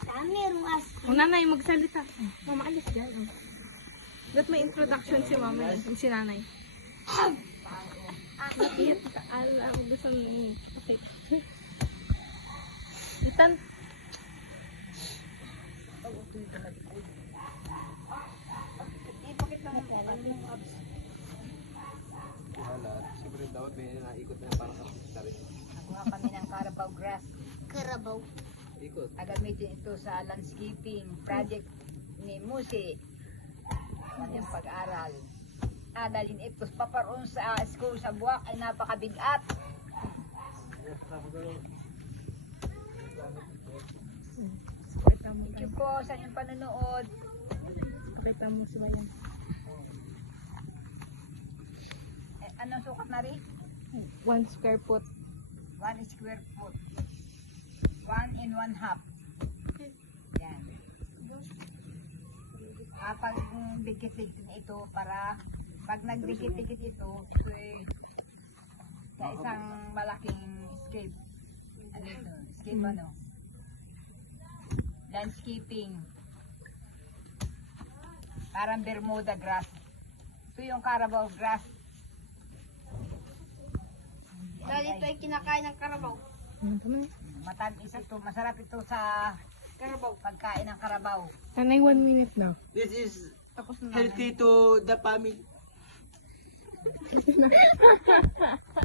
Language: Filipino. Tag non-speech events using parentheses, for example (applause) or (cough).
O nanay, magsalita. Mama, alis dyan. Oh. Ba't may introduction si mama yun? Yung si nanay. Bakit? Alam, gusto mo. Okay. Itan. Siyempre daw, may naikot na parang sa. Nakuha kami ng Carabao grass. Karabaw. Ikot. Gagamitin ito sa landscaping project ni Musi. Yung pag-aral. Adalin ito paparoon sa school sa buwak ay napakabigat. Thank you po sa inyong panonood. Pakita mo si Mayan. Eh, anong sukat na rin? One square foot. One square foot. And one half. Yan. Kapag dikit-dikit na ito para pag nagdikit-dikit ito, ito eh, sa isang malaking escape. Ano ito? Escape ano? Landscaping. Parang Bermuda grass. Ito yung Carabao grass. Dahil ito ay kinakain ng karabaw. Matamis ito. Masarap ito sa Karabaw. pagkain ng Carabao. Nanay, one minute na. This is Tapos na. healthy to the family. (laughs)